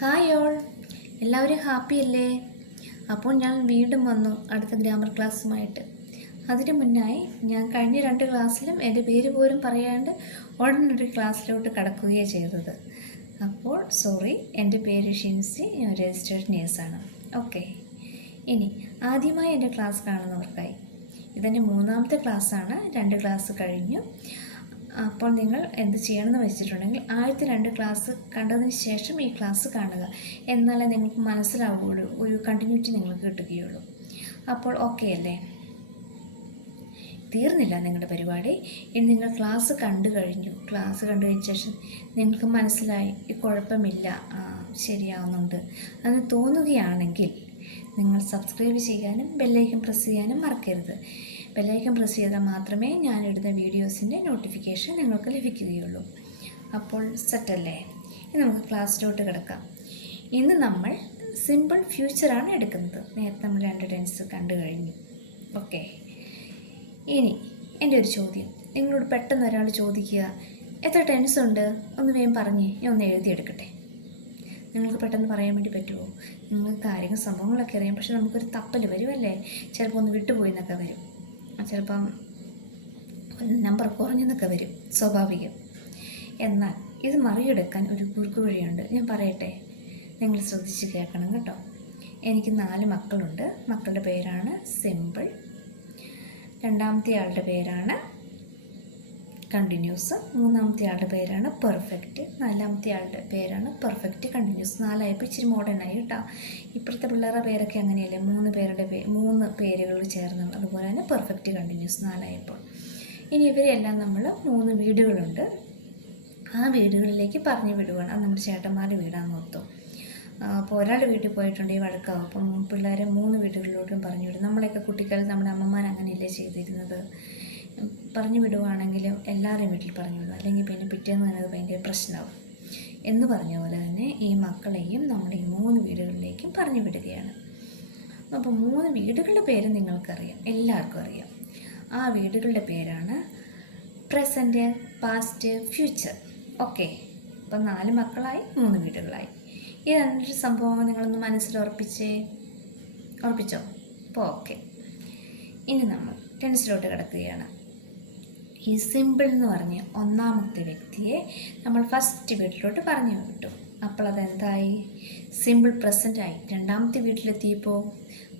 Hi all, എല്ലാവരും happy അല്ലേ? അപ്പോൾ ഞാൻ വീണ്ടും വന്നു അടുത്ത ഗ്രാമർ ക്ലാസ്സുമായിട്ട്. അതിനു മുന്നായി ഞാൻ കഴിഞ്ഞ 2 ക്ലാസ്സിലും എൻ്റെ പേര് പോലും പറയാണ്ട് ഉടനൊരു ക്ലാസ്സിലോട്ട് കടക്കുകയാണ് ചെയ്തത്. അപ്പോൾ സോറി, എൻ്റെ പേര് ഷിൻസി, ഞാൻ രജിസ്റ്റേർഡ് നേഴ്സാണ്. ഓക്കെ, ഇനി ആദ്യമായി എൻ്റെ ക്ലാസ് കാണുന്നവർക്കായി ഇതെൻ്റെ 3ാമത്തെ ക്ലാസ്സാണ്. 2 ക്ലാസ് കഴിഞ്ഞു. അപ്പോൾ നിങ്ങൾ എന്ത് ചെയ്യണമെന്ന് വെച്ചിട്ടുണ്ടെങ്കിൽ ആദ്യത്തെ 2 ക്ലാസ് കണ്ടതിന് ശേഷം ഈ ക്ലാസ് കാണുക. എന്നാലേ നിങ്ങൾക്ക് മനസ്സിലാവുകയുള്ളൂ, ഒരു കണ്ടിന്യൂറ്റി നിങ്ങൾക്ക് കിട്ടുകയുള്ളൂ. അപ്പോൾ ഓക്കെ അല്ലേ? തീർന്നില്ല നിങ്ങളുടെ പരിപാടി. ഇനി നിങ്ങൾ ക്ലാസ് കണ്ടു കഴിഞ്ഞു. ക്ലാസ് കണ്ടു കഴിഞ്ഞ ശേഷം നിങ്ങൾക്ക് മനസ്സിലായി ഈ കുഴപ്പമില്ല, ശരിയാവുന്നുണ്ട് എന്ന് തോന്നുകയാണെങ്കിൽ നിങ്ങൾ സബ്സ്ക്രൈബ് ചെയ്യാനും ബെല്ലൈക്കൺ പ്രസ് ചെയ്യാനും മറക്കരുത്. ബെല്ലൈക്കൺ പ്രസ് ചെയ്താൽ മാത്രമേ ഞാനിടുന്ന വീഡിയോസിൻ്റെ നോട്ടിഫിക്കേഷൻ നിങ്ങൾക്ക് ലഭിക്കുകയുള്ളൂ. അപ്പോൾ സെറ്റല്ലേ? ഇനി നമുക്ക് ക്ലാസ്സിലോട്ട് കിടക്കാം. ഇന്ന് നമ്മൾ സിമ്പിൾ ഫ്യൂച്ചറാണ് എടുക്കുന്നത്. നേരത്തെ നമ്മൾ 2 ടെൻസ് കണ്ടു കഴിഞ്ഞു. ഓക്കെ, ഇനി എൻ്റെ ഒരു ചോദ്യം നിങ്ങളോട് പെട്ടെന്ന് ഒരാൾ ചോദിക്കുക, എത്ര ടെൻസ് ഉണ്ട് ഒന്ന് വേഗം പറഞ്ഞ് ഞാൻ ഒന്ന് എഴുതിയെടുക്കട്ടെ. നിങ്ങൾക്ക് പെട്ടെന്ന് പറയാൻ വേണ്ടി പറ്റുമോ? നിങ്ങൾക്ക് കാര്യങ്ങൾ സംഭവങ്ങളൊക്കെ അറിയാം, പക്ഷെ നമുക്കൊരു തപ്പൽ വരുമല്ലേ? ചിലപ്പോൾ ഒന്ന് വിട്ടുപോയി എന്നൊക്കെ വരും, ചിലപ്പം നമ്പർ കുറഞ്ഞെന്നൊക്കെ വരും, സ്വാഭാവികം. എന്നാൽ ഇത് മറികടക്കാൻ ഒരു കുറുക്കു വഴിയുണ്ട്. ഞാൻ പറയട്ടെ, നിങ്ങൾ ശ്രദ്ധിച്ച് കേൾക്കണം കേട്ടോ. എനിക്ക് 4 മക്കളുണ്ട്. മക്കളുടെ പേരാണ് സിമ്പിൾ, 2ാമത്തെ ആളുടെ പേരാണ് കണ്ടിന്യൂസ്, 3ാമത്തെ ആളുടെ പേരാണ് പെർഫെക്റ്റ്, 4ാമത്തെ ആളുടെ പേരാണ് പെർഫെക്റ്റ് കണ്ടിന്യൂസ്. 4ആയപ്പോൾ ഇച്ചിരി മോഡേണായി കേട്ടോ. ഇപ്പോഴത്തെ പിള്ളേരുടെ പേരൊക്കെ അങ്ങനെയല്ലേ, 3 പേരുകൾ ചേർന്നുള്ളത്. അതുപോലെ തന്നെ പെർഫെക്റ്റ് കണ്ടിന്യൂസ് 4ആയപ്പോൾ. ഇനി ഇവരെല്ലാം നമ്മൾ 3 വീടുകളുണ്ട്, ആ വീടുകളിലേക്ക് പറഞ്ഞു വിടുകയാണ്. അത് നമ്മുടെ ചേട്ടന്മാരുടെ വീടാണെന്ന് ഓർത്തു. അപ്പോൾ ഒരാളുടെ വീട്ടിൽ പോയിട്ടുണ്ടെങ്കിൽ വഴക്കാവും. അപ്പം പിള്ളേരെ 3 വീടുകളിലോട്ടും പറഞ്ഞു വിടും. നമ്മളെയൊക്കെ കുട്ടിക്കാലത്ത് നമ്മുടെ അമ്മമാർ അങ്ങനെയല്ലേ ചെയ്തിരുന്നത്. പറഞ്ഞു വിടുവാണെങ്കിലും എല്ലാവരെയും വീട്ടിൽ പറഞ്ഞു വിടും, അല്ലെങ്കിൽ പിന്നെ പിറ്റേന്ന് തന്നെ അത് ഭയങ്കര പ്രശ്നമാവും. എന്ന് പറഞ്ഞ പോലെ തന്നെ ഈ മക്കളെയും നമ്മൾ ഈ 3 വീടുകളിലേക്കും പറഞ്ഞു വിടുകയാണ്. അപ്പോൾ 3 വീടുകളുടെ പേര് നിങ്ങൾക്കറിയാം, എല്ലാവർക്കും അറിയാം. ആ വീടുകളുടെ പേരാണ് പ്രസൻറ്റ്, പാസ്റ്റ്, ഫ്യൂച്ചർ. ഓക്കെ, അപ്പം 4 മക്കളായി 3 വീടുകളായി. ഈ 2 സംഭവങ്ങൾ നിങ്ങളൊന്ന് മനസ്സിൽ ഉറപ്പിച്ചോ? അപ്പോൾ ഓക്കെ, ഇനി നമ്മൾ ടെൻസിലോട്ട് കിടക്കുകയാണ്. ഈ സിമ്പിൾ എന്ന് പറഞ്ഞ 1ാമത്തെ വ്യക്തിയെ നമ്മൾ ഫസ്റ്റ് വീട്ടിലോട്ട് പറഞ്ഞു വിട്ടു. അപ്പോൾ അതെന്തായി? സിമ്പിൾ പ്രസൻറ്റായി. 2ാമത്തെ വീട്ടിലെത്തിയപ്പോൾ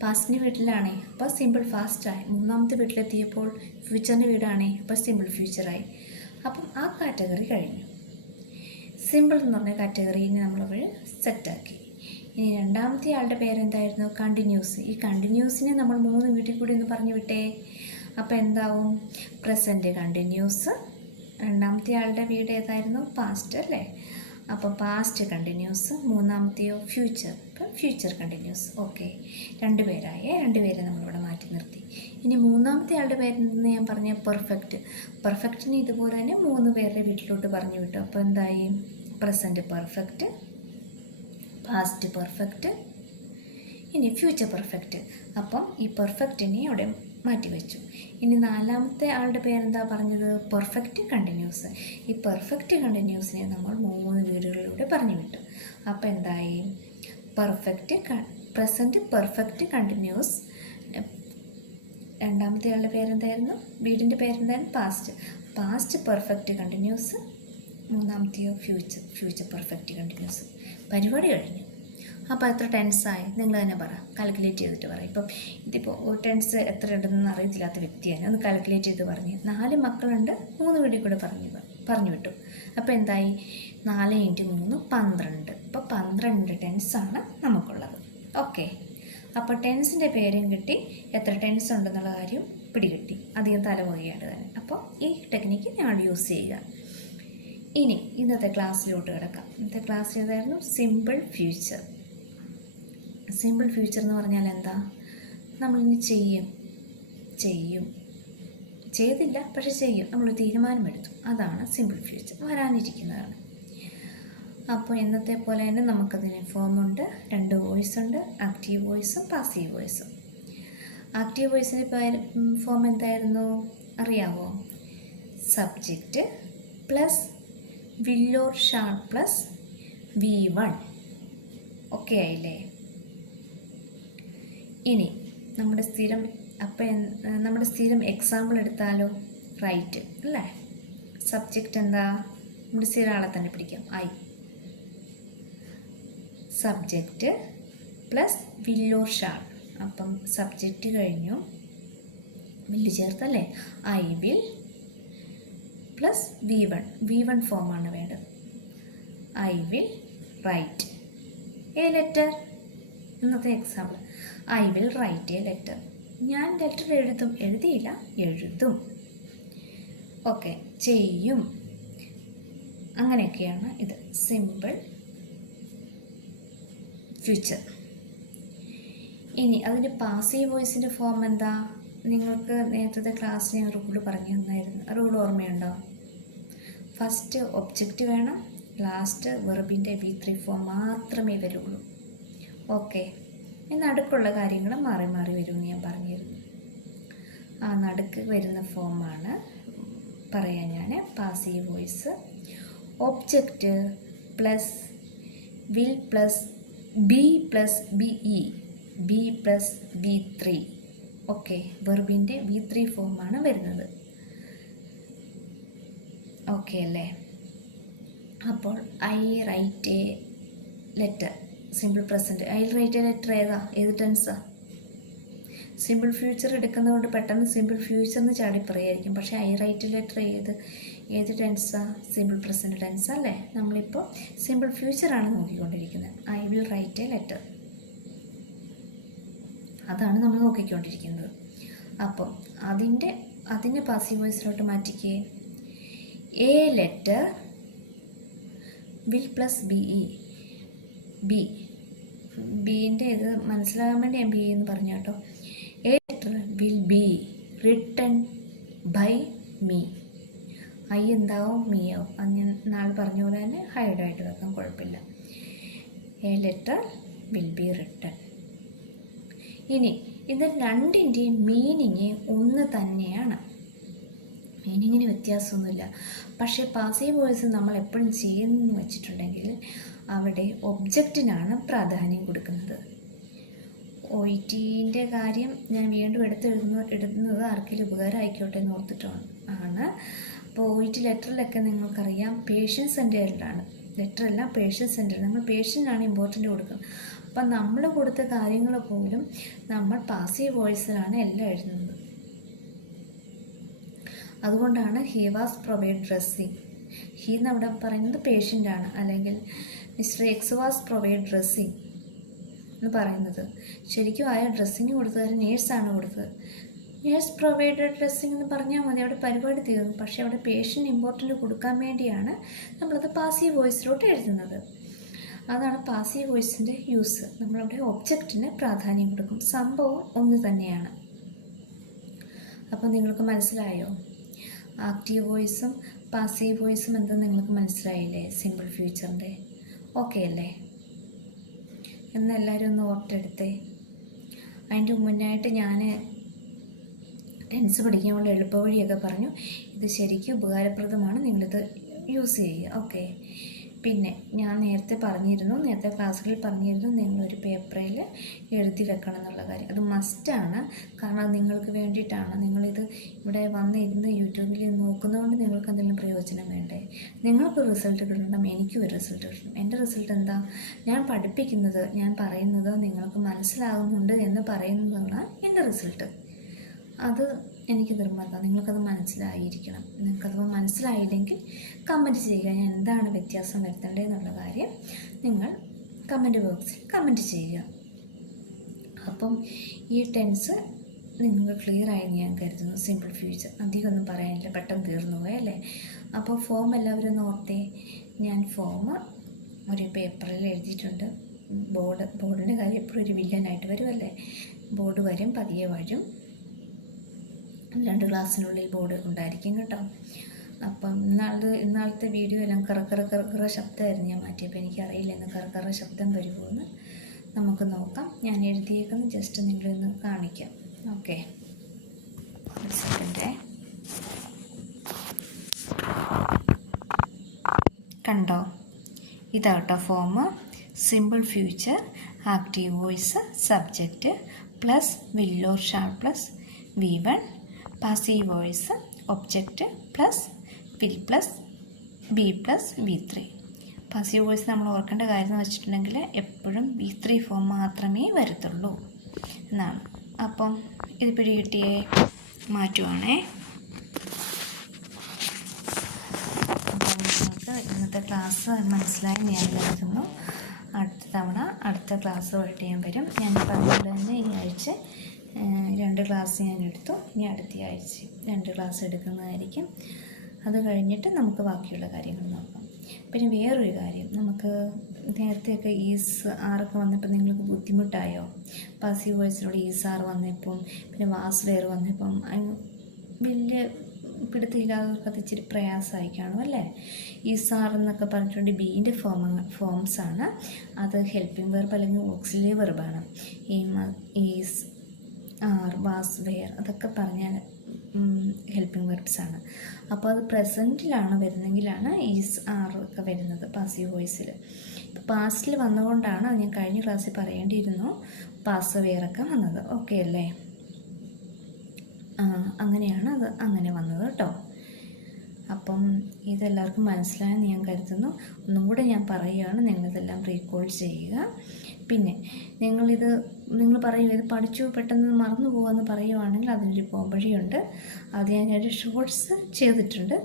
പാസ്റ്റിൻ്റെ വീട്ടിലാണേ, അപ്പോൾ സിമ്പിൾ ഫാസ്റ്റായി. 3ാമത്തെ വീട്ടിലെത്തിയപ്പോൾ ഫ്യൂച്ചറിൻ്റെ വീടാണേ, അപ്പോൾ സിമ്പിൾ ഫ്യൂച്ചറായി. അപ്പം ആ കാറ്റഗറി കഴിഞ്ഞു. സിമ്പിൾ എന്ന് പറഞ്ഞ കാറ്റഗറിനെ നമ്മളവർ സെറ്റാക്കി. ഇനി 2ാമത്തെ ആളുടെ പേരെന്തായിരുന്നു? കണ്ടിന്യൂസ്. ഈ കണ്ടിന്യൂസിനെ നമ്മൾ 3 വീട്ടിൽ കൂടി ഒന്ന് പറഞ്ഞു വിട്ടേ. അപ്പോൾ എന്താവും? Present continuous. 2ാമത്തെ ആളുടെ വീട് ഏതായിരുന്നു? പാസ്റ്റ് അല്ലേ? അപ്പോൾ പാസ്റ്റ് കണ്ടിന്യൂസ്. 3ാമത്തെയോ? ഫ്യൂച്ചർ. അപ്പം ഫ്യൂച്ചർ കണ്ടിന്യൂസ്. ഓക്കെ, 2 പേരായേ. 2 പേരെ നമ്മളിവിടെ മാറ്റി നിർത്തി. ഇനി 3ാമത്തെ ആളുടെ പേരെന്ന് ഞാൻ പറഞ്ഞ പെർഫെക്റ്റ്. പെർഫെക്റ്റിന് ഇതുപോലെ തന്നെ 3 പേരുടെ വീട്ടിലോട്ട് പറഞ്ഞു വിട്ടു. അപ്പോൾ എന്തായി? പ്രസൻറ്റ് പെർഫെക്റ്റ്, പാസ്റ്റ് പെർഫെക്റ്റ്, ഇനി ഫ്യൂച്ചർ പെർഫെക്റ്റ്. അപ്പം ഈ പെർഫെക്റ്റിനെ അവിടെ മാറ്റി വെച്ചു. ഇനി 4ാമത്തെ ആളുടെ പേരെന്താ പറഞ്ഞത്? Perfect continuous. ഈ പെർഫെക്റ്റ് കണ്ടിന്യൂസിനെ നമ്മൾ 3 വീടുകളിലൂടെ പറഞ്ഞു വിട്ടു. അപ്പോൾ എന്തായി? Present perfect continuous. 2ാമത്തെ ആളുടെ പേരെന്തായിരുന്നു? വീടിൻ്റെ പേരെന്തായിരുന്നു? Past perfect continuous. 3ാമത്തെയോ? Future perfect continuous. പരിപാടി കഴിഞ്ഞു. അപ്പോൾ എത്ര ടെൻസായി നിങ്ങൾ തന്നെ പറ, കാൽക്കുലേറ്റ് ചെയ്തിട്ട് പറ. ഇപ്പം ഇതിപ്പോൾ ടെൻസ് എത്ര ഉണ്ടെന്ന് അറിയത്തില്ലാത്ത വ്യക്തിയാണ്, ഒന്ന് കാൽക്കുലേറ്റ് ചെയ്ത് പറഞ്ഞ്. 4 മക്കളുണ്ട്, 3 വീട്ടിൽ കൂടെ പറഞ്ഞു വിട്ടു. അപ്പോൾ എന്തായി? 4 × 3 12. ഇപ്പോൾ 12 ടെൻസാണ് നമുക്കുള്ളത്. ഓക്കെ, അപ്പോൾ ടെൻസിൻ്റെ പേരും കിട്ടി, എത്ര ടെൻസ് ഉണ്ടെന്നുള്ള കാര്യം പിടികിട്ടി. അധികം തലപോകേണ്ടത് തന്നെ. അപ്പോൾ ഈ ടെക്നിക്ക് ഞങ്ങൾ യൂസ് ചെയ്യുക. ഇനി ഇന്നത്തെ ക്ലാസ്സിലോട്ട് കിടക്കാം. ഇന്നത്തെ ക്ലാസ് ഏതായിരുന്നു? Simple future. സിമ്പിൾ ഫ്യൂച്ചർ എന്ന് പറഞ്ഞാൽ എന്താ? നമ്മളിനി ചെയ്തില്ല പക്ഷെ ചെയ്യും, നമ്മളൊരു തീരുമാനമെടുത്തു, അതാണ് സിമ്പിൾ ഫ്യൂച്ചർ. വരാനിരിക്കുന്നതാണ്. അപ്പോൾ ഇന്നത്തെ പോലെ തന്നെ നമുക്കതിന് ഫോമുണ്ട്. 2 വോയിസ് ഉണ്ട്, ആക്റ്റീവ് വോയിസും പാസീവ് വോയിസും. ആക്റ്റീവ് വോയിസിൻ്റെ ഫോം എന്തായിരുന്നു അറിയാമോ? Subject plus will or shall plus V1. Okay ആയില്ലേ? ഇനി നമ്മുടെ സ്ഥിരം എക്സാമ്പിൾ എടുത്താലോ? റൈറ്റ് അല്ലേ? സബ്ജക്റ്റ് എന്താ? നമ്മുടെ സ്ഥിരം ആളെ തന്നെ പിടിക്കാം. I. Subject plus will or shall. അപ്പം സബ്ജക്റ്റ് കഴിഞ്ഞു, വില്ല് ചേർത്തല്ലേ? ഐ വിൽ പ്ലസ് V1 ഫോമാണ് വേണ്ടത്. I will write a letter. ഇന്നത്തെ example, I will write a letter. ഞാൻ ലെറ്റർ എഴുതും. എഴുതിയില്ല, എഴുതും. ഓക്കെ, ചെയ്യും. അങ്ങനെയൊക്കെയാണ് ഇത് സിമ്പിൾ ഫ്യൂച്ചർ. ഇനി അതിൻ്റെ പാസീവ് വോയിസിൻ്റെ ഫോം എന്താ? നിങ്ങൾക്ക് നേരത്തെ ക്ലാസ്സിൽ ഞാൻ റൂൾ പറഞ്ഞു തന്നായിരുന്നു. റൂൾ ഓർമ്മയുണ്ടോ? ഫസ്റ്റ് ഒബ്ജക്റ്റ് വേണം, ലാസ്റ്റ് വെർബിൻ്റെ V3 ഫോം മാത്രമേ വരുള്ളൂ. ഓക്കെ, നടുക്കുള്ള കാര്യങ്ങൾ മാറി മാറി വരുമെന്ന് ഞാൻ പറഞ്ഞിരുന്നു. ആ നടുക്ക് വരുന്ന ഫോമാണ് പറയാൻ ഞാൻ passive voice. Object plus will plus be plus BE, be plus V3. Okay, വെർബിൻ്റെ V3 ഫോമാണ് വരുന്നത്. ഓക്കെ അല്ലേ? അപ്പോൾ I write a letter, simple present. I write a letter ഏത് ടെൻസാ? സിമ്പിൾ ഫ്യൂച്ചർ എടുക്കുന്നതുകൊണ്ട് പെട്ടെന്ന് സിമ്പിൾ ഫ്യൂച്ചർ എന്ന് ചാടി പറയായിരിക്കും. പക്ഷേ ഐ റൈറ്റ് ലെറ്റർ ഏത് ടെൻസാ? സിമ്പിൾ പ്രസൻറ്റ് ടെൻസ് അല്ലേ? നമ്മളിപ്പോൾ സിമ്പിൾ ഫ്യൂച്ചറാണ് നോക്കിക്കൊണ്ടിരിക്കുന്നത്. I will write a letter, അതാണ് നമ്മൾ നോക്കിക്കൊണ്ടിരിക്കുന്നത്. അപ്പം അതിൻ്റെ പാസീവ് വോയിസിലോട്ട് മാറ്റിക്കേ. A letter will plus BE. ബീൻ്റെ ഇത് മനസ്സിലാകാൻ വേണ്ടി ഞാൻ BE എന്ന് പറഞ്ഞു കേട്ടോ. A letter will be written by me. I എന്താവും? മീ ആവും. അത് ഞാൻ നാളെ പറഞ്ഞ പോലെ തന്നെ ഹൈഡായിട്ട് വെക്കാം, കുഴപ്പമില്ല. A letter will be written. ഇനി ഇത് രണ്ടിൻ്റെയും മീനിങ് ഒന്ന് തന്നെയാണ്, മീനിങ്ങിന് വ്യത്യാസമൊന്നുമില്ല. പക്ഷേ പാസീവ് വോയിസ് നമ്മൾ എപ്പോഴും ചെയ്യുന്നു വെച്ചിട്ടുണ്ടെങ്കിൽ അവിടെ ഒബ്ജക്റ്റിനാണ് പ്രാധാന്യം കൊടുക്കുന്നത്. OETൻ്റെ കാര്യം ഞാൻ വീണ്ടും എടുക്കുന്നത് ആർക്കെങ്കിലും ഉപകാരം ആയിക്കോട്ടെ എന്ന് ഓർത്തിട്ടാണ്. അപ്പോൾ OET ലെറ്ററിലൊക്കെ നിങ്ങൾക്കറിയാം പേഷ്യൻ സെൻറ്ററിലാണ്, ലെറ്ററെല്ലാം പേഷ്യൻ സെൻറ്റർ. നമ്മൾ പേഷ്യൻ്റാണ് ഇമ്പോർട്ടൻ്റ് കൊടുക്കുന്നത്. അപ്പം നമ്മൾ കൊടുത്ത കാര്യങ്ങൾ പോലും നമ്മൾ പാസീവ് വോയിസിലാണ് എല്ലാം എഴുതുന്നത്. അതുകൊണ്ടാണ് he was provide dressing. He എന്നവിടെ പറയുന്നത് പേഷ്യൻ്റാണ്, അല്ലെങ്കിൽ mister X was provide dressing എന്ന് പറയുന്നത്. ശരിക്കും ആയ ഡ്രസ്സിങ് കൊടുത്തത് നേഴ്സാണ് കൊടുത്തത്. നേഴ്സ് പ്രൊവൈഡഡ് ഡ്രസ്സിങ് എന്ന് പറഞ്ഞാൽ മതി, അവിടെ പരിപാടി തീർന്നു. പക്ഷേ അവിടെ പേഷ്യൻ്റ് ഇമ്പോർട്ടൻ്റ് കൊടുക്കാൻ വേണ്ടിയാണ് നമ്മളത് പാസീവ് വോയിസിലോട്ട് എഴുതുന്നത്. അതാണ് പാസീവ് വോയിസിൻ്റെ യൂസ്. നമ്മളവിടെ ഒബ്ജക്റ്റിന് പ്രാധാന്യം കൊടുക്കും. സംഭവം ഒന്ന് തന്നെയാണ്. അപ്പോൾ നിങ്ങൾക്ക് മനസ്സിലായോ? ആക്റ്റീവ് വോയിസും പാസീവ് വോയിസും എന്തെന്ന് നിങ്ങൾക്ക് മനസ്സിലായില്ലേ? സിമ്പിൾ ഫ്യൂച്ചറിൻ്റെ. ഓക്കെ അല്ലേ? എന്നെല്ലാവരും ഒന്ന് ഓർത്തെടുത്തേ. അതിൻ്റെ മുന്നായിട്ട് ഞാൻ ടെൻസ് പഠിക്കാനുള്ള എളുപ്പവഴിയൊക്കെ പറഞ്ഞു. ഇത് ശരിക്കും ഉപകാരപ്രദമാണ്, നിങ്ങളിത് യൂസ് ചെയ്യുക. ഓക്കെ. പിന്നെ ഞാൻ നേരത്തെ ക്ലാസ്സുകളിൽ പറഞ്ഞിരുന്നു നിങ്ങളൊരു പേപ്പറിൽ എഴുതി വെക്കണം എന്നുള്ള കാര്യം. അത് മസ്റ്റാണ്, കാരണം അത് നിങ്ങൾക്ക് വേണ്ടിയിട്ടാണ്. നിങ്ങളിത് ഇവിടെ വന്നിരുന്ന് യൂട്യൂബിൽ നോക്കുന്നതുകൊണ്ട് നിങ്ങൾക്ക് എന്തെങ്കിലും പ്രയോജനം വേണ്ടേ? നിങ്ങൾക്ക് റിസൾട്ട് കിട്ടണം, എനിക്കും ഒരു റിസൾട്ട് കിട്ടണം. എൻ്റെ റിസൾട്ട് എന്താ? ഞാൻ പഠിപ്പിക്കുന്നത്, ഞാൻ പറയുന്നത് നിങ്ങൾക്ക് മനസ്സിലാകുന്നുണ്ട് എന്ന് പറയുന്നതാണ് എൻ്റെ റിസൾട്ട്. അത് എനിക്ക് നിർബന്ധം. നിങ്ങൾക്കത് മനസ്സിലായിരിക്കണം. നിങ്ങൾക്കത് മനസ്സിലായില്ലെങ്കിൽ കമൻറ്റ് ചെയ്യുക. ഞാൻ എന്താണ് വ്യത്യാസം വരുത്തേണ്ടതെന്നുള്ള കാര്യം നിങ്ങൾ കമൻറ്റ് ബോക്സിൽ കമൻറ്റ് ചെയ്യുക. അപ്പം ഈ ടെൻസ് നിങ്ങൾക്ക് ക്ലിയറായി ഞാൻ കരുതുന്നു. സിമ്പിൾ ഫ്യൂച്ചർ അധികമൊന്നും പറയാനില്ല, പെട്ടെന്ന് തീർന്നു പോയല്ലേ? അപ്പോൾ ഫോം എല്ലാവരും ഒന്ന് ഓർത്തേ. ഞാൻ ഫോം ഒരു പേപ്പറിൽ എഴുതിയിട്ടുണ്ട്. ബോർഡിൻ്റെ കാര്യം എപ്പോഴും ഒരു വില്ലനായിട്ട് വരുമല്ലേ? ബോർഡ് വരും, പതിയെ വരും. 2 ക്ലാസ്സിനുള്ളിൽ ബോർഡ് ഉണ്ടായിരിക്കും കേട്ടോ. അപ്പം ഇന്നാളത്തെ വീഡിയോ എല്ലാം കറ ശബ്ദമായിരുന്നു ഞാൻ മാറ്റിയപ്പോൾ. എനിക്കറിയില്ല ഇന്ന് കറ ശബ്ദം വരുമോ എന്ന്. നമുക്ക് നോക്കാം. ഞാൻ എഴുതിയേക്കുന്നത് ജസ്റ്റ് നിങ്ങളിന്ന് കാണിക്കാം. ഓക്കെ, ഒരു സെക്കൻഡേ. കണ്ടോ? ഇതാട്ടോ form. Simple future, active voice, subject plus will or shall plus V1, passive voice, object plus will plus be plus V3. Passive voice നമ്മൾ ഓർക്കേണ്ട കാര്യം എന്ന് വെച്ചിട്ടുണ്ടെങ്കിൽ എപ്പോഴും V3 ഫോം മാത്രമേ വരത്തുള്ളൂ എന്നാണ്. അപ്പം ഇത് പിടികിട്ടിയേ? മാറ്റുവാണേ. അപ്പം നിങ്ങൾക്ക് ഇന്നത്തെ ക്ലാസ് മനസ്സിലായി ഞാൻ കരുതുന്നു. അടുത്ത തവണ അടുത്ത ക്ലാസ്സുമായിട്ട് ഞാൻ വരും. ഞാൻ പറഞ്ഞതുപോലെ തന്നെ ഈ ആഴ്ച 2 ക്ലാസ് ഞാൻ എടുത്തു. ഇനി അടുത്ത ആഴ്ച 2 ക്ലാസ് എടുക്കുന്നതായിരിക്കും. അത് കഴിഞ്ഞിട്ട് നമുക്ക് ബാക്കിയുള്ള കാര്യങ്ങൾ നോക്കാം. പിന്നെ വേറൊരു കാര്യം, നമുക്ക് നേരത്തെയൊക്കെ ഈസ് ആറൊക്കെ വന്നപ്പോൾ നിങ്ങൾക്ക് ബുദ്ധിമുട്ടായോ? പാസീവ് വോയിസിലൂടെ ഈസ് ആർ വന്നപ്പം, പിന്നെ വാസ് വെയർ വന്നപ്പം വലിയ പിടുത്തമില്ലാത്തവർക്ക് അത് ഇച്ചിരി പ്രയാസമായി കാണും അല്ലേ? ഈസ് ആർ എന്നൊക്കെ പറഞ്ഞിട്ടുണ്ടെങ്കിൽ ബീൻ്റെ ഫോംസാണ്. അത് ഹെൽപ്പിംഗ് വെർബ് അല്ലെങ്കിൽ ഓക്സിലറി വെർബാണ്. ഈസ് ആർ വാസ് വെയർ അതൊക്കെ പറഞ്ഞാൽ ഹെൽപ്പിംഗ് വെർബ്സാണ്. അപ്പോൾ അത് പ്രസൻറ്റിലാണ് വരുന്നെങ്കിലാണ് ഈസ് ആർ ഒക്കെ വരുന്നത് പാസീവ് വോയിസിൽ. ഇപ്പോൾ പാസ്റ്റിൽ വന്നുകൊണ്ടാണ് അത് ഞാൻ കഴിഞ്ഞ ക്ലാസ്സിൽ പറയേണ്ടിയിരുന്നു പാസ് വെയറൊക്കെ വന്നത്. ഓക്കെ അല്ലേ? അങ്ങനെയാണ് അത് അങ്ങനെ വന്നത് കേട്ടോ. അപ്പം ഇതെല്ലാവർക്കും മനസ്സിലായെന്ന് ഞാൻ കരുതുന്നു. ഒന്നും കൂടെ ഞാൻ പറയുകയാണ്, നിങ്ങളിതെല്ലാം റീകോൾ ചെയ്യുക. പിന്നെ നിങ്ങൾ പറയുക ഇത് പഠിച്ചു പെട്ടെന്ന് മറന്നു പോകുമെന്ന് പറയുവാണെങ്കിൽ അതിനൊരു പോംവഴിയുണ്ട്. അത് ഞാനൊരു ഷോർട്സ് ചെയ്തിട്ടുണ്ട്.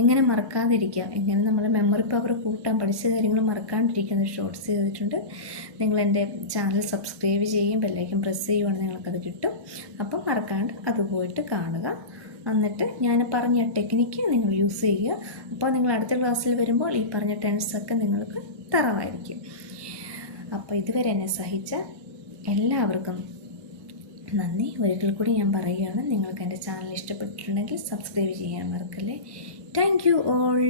എങ്ങനെ മറക്കാതിരിക്കാം, എങ്ങനെ നമ്മുടെ മെമ്മറി പവർ കൂട്ടാൻ, പഠിച്ച കാര്യങ്ങൾ മറക്കാണ്ടിരിക്കുന്ന ഒരു ഷോർട്സ് ചെയ്തിട്ടുണ്ട്. നിങ്ങളെൻ്റെ ചാനൽ സബ്സ്ക്രൈബ് ചെയ്യും, ബെല്ലൈക്കൻ പ്രസ് ചെയ്യുവാണെങ്കിൽ നിങ്ങൾക്കത് കിട്ടും. അപ്പം മറക്കാണ്ട് അത് പോയിട്ട് കാണുക. എന്നിട്ട് ഞാൻ പറഞ്ഞ ടെക്നിക്ക് നിങ്ങൾ യൂസ് ചെയ്യുക. അപ്പോൾ നിങ്ങൾ അടുത്ത ക്ലാസ്സിൽ വരുമ്പോൾ ഈ പറഞ്ഞ ടെൻസൊക്കെ നിങ്ങൾക്ക് തറവായിരിക്കും. അപ്പോൾ ഇതുവരെ എന്നെ സഹിച്ച എല്ലാവർക്കും നന്ദി. ഒരിക്കൽ കൂടി ഞാൻ പറയുകയാണ്, നിങ്ങൾക്ക് എൻ്റെ ചാനൽ ഇഷ്ടപ്പെട്ടിട്ടുണ്ടെങ്കിൽ സബ്സ്ക്രൈബ് ചെയ്യാൻ മറക്കല്ലേ. Thank you all.